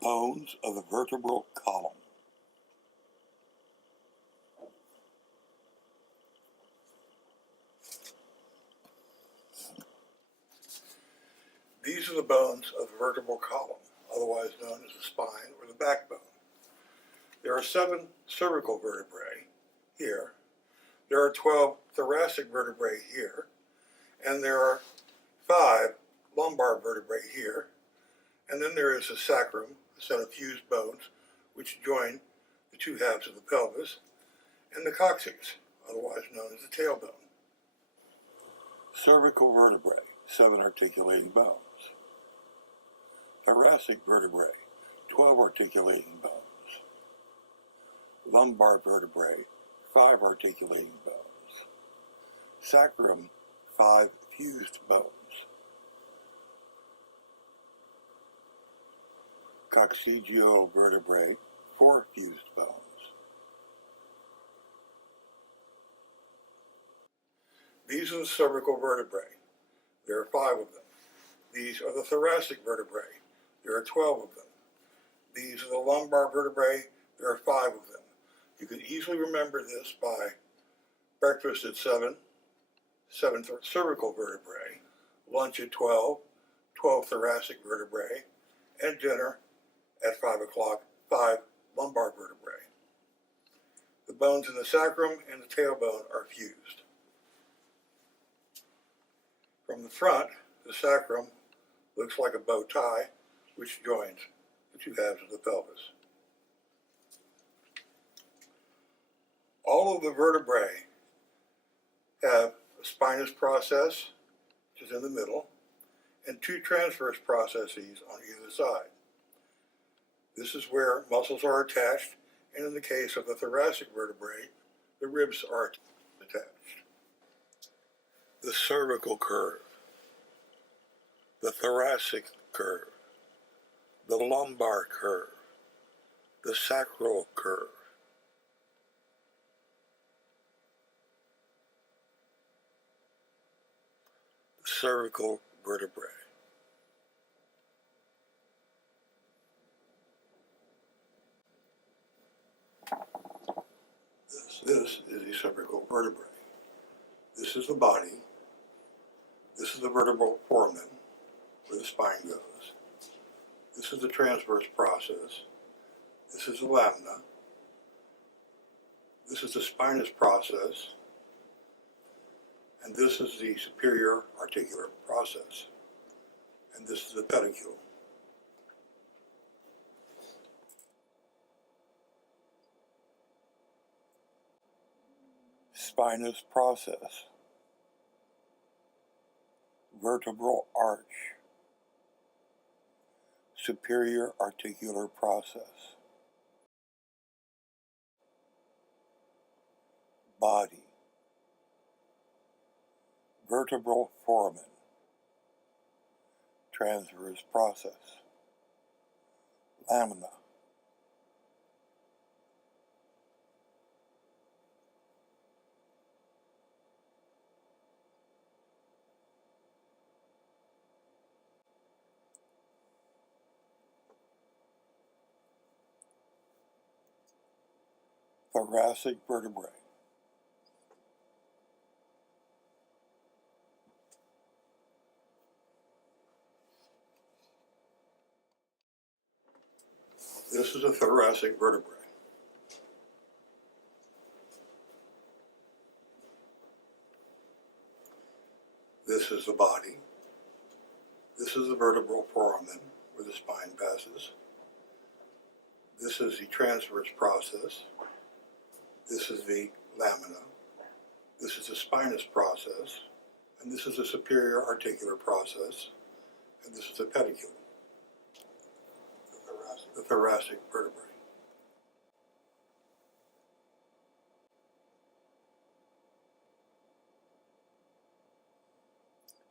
bones of the vertebral column. These are the bones of the vertebral column, otherwise known as the spine or the backbone. There are 7 cervical vertebrae here. There are 12 thoracic vertebrae here, and there are 5 lumbar vertebrae here. And then there is the sacrum, a set of fused bones which join the 2 halves of the pelvis, and the coccyx, otherwise known as the tailbone. Cervical vertebrae, 7 articulating bones. Thoracic vertebrae, 12 articulating bones. Lumbar vertebrae, 5 articulating bones. Sacrum, 5 fused bones. Coccygeal vertebrae, 4 fused bones. These are the cervical vertebrae. There are 5 of them. These are the thoracic vertebrae. There are 12 of them. These are the lumbar vertebrae. There are 5 of them. You can easily remember this by breakfast at 7 cervical vertebrae, lunch at 12 thoracic vertebrae, and dinner at 5 o'clock, 5 lumbar vertebrae. The bones in the sacrum and the tailbone are fused. From the front, the sacrum looks like a bow tie, which joins the 2 halves of the pelvis. All of the vertebrae have a spinous process, which is in the middle, and 2 transverse processes on either side. This is where muscles are attached, and in the case of the thoracic vertebrae, the ribs are attached. The cervical curve, the thoracic curve, the lumbar curve, the sacral curve. The cervical vertebrae. This is a cervical vertebrae. This is the body. This is the vertebral foramen, where the spine goes. This is the transverse process. This is the lamina. This is the spinous process. And this is the superior articular process. And this is the pedicule. Spinous process. Vertebral arch. Superior articular process. Body. Vertebral foramen. Transverse process. Lamina. Thoracic vertebrae. This is a thoracic vertebrae. This is the body. This is the vertebral foramen where the spine passes. This is the transverse process. This is the lamina. This is the spinous process. And this is the superior articular process. And this is the pedicule. The thoracic vertebrae.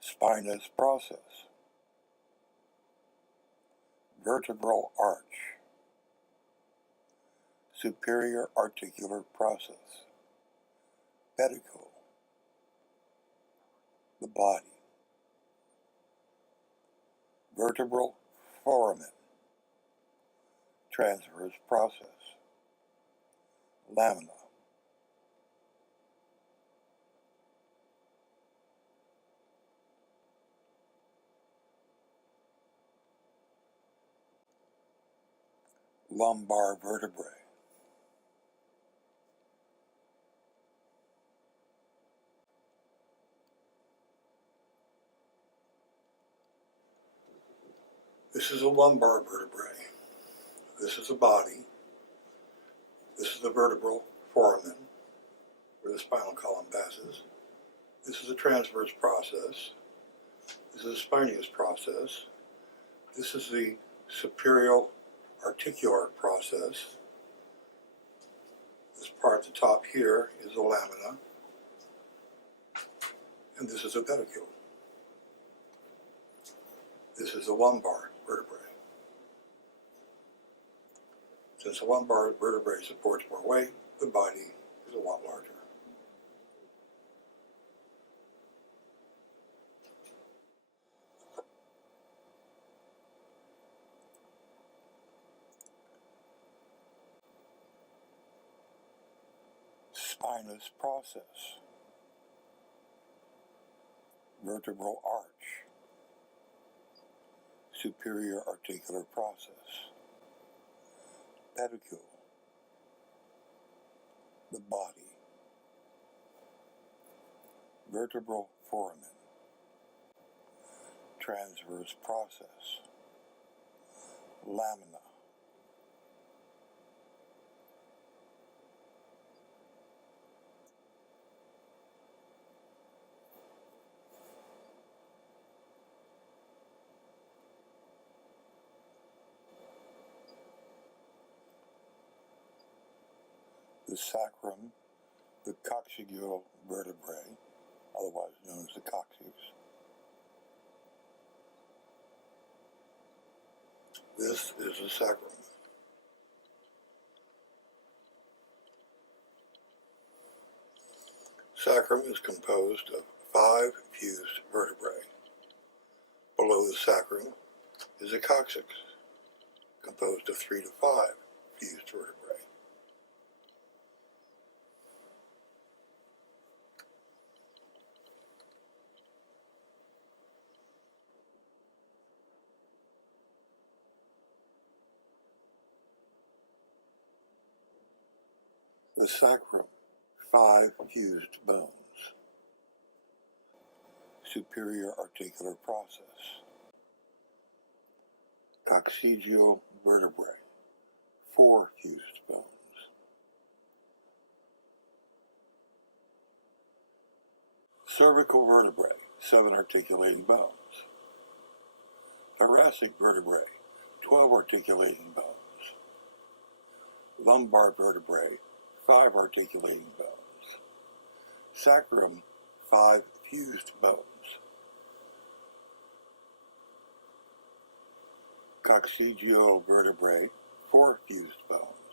Spinous process. Vertebral arch. Superior articular process. Pedicule. The body. Vertebral foramen. transverse process, lamina, lumbar vertebrae, this is a lumbar vertebrae. This is a body. This is the vertebral foramen, where the spinal column passes. This is a transverse process. This is a spinous process. This is the superior articular process. This part at the top here is the lamina. And this is a pedicule. This is the lumbar vertebrae. Since the lumbar vertebrae supports more weight, the body is a lot larger. Spinous process, vertebral arch, superior articular process, pedicule, the body, vertebral foramen, transverse process, lamina, the sacrum, the coccygeal vertebrae, otherwise known as the coccyx. This is the sacrum. Sacrum is composed of 5 fused vertebrae. Below the sacrum is a coccyx, composed of 3 to 5 fused vertebrae. The sacrum, 5 fused bones. Superior articular process. Coccygeal vertebrae, 4 fused bones. Cervical vertebrae, 7 articulating bones. Thoracic vertebrae, 12 articulating bones. Lumbar vertebrae, 5 articulating bones. Sacrum, 5 fused bones. Coccygeal vertebrae, 4 fused bones.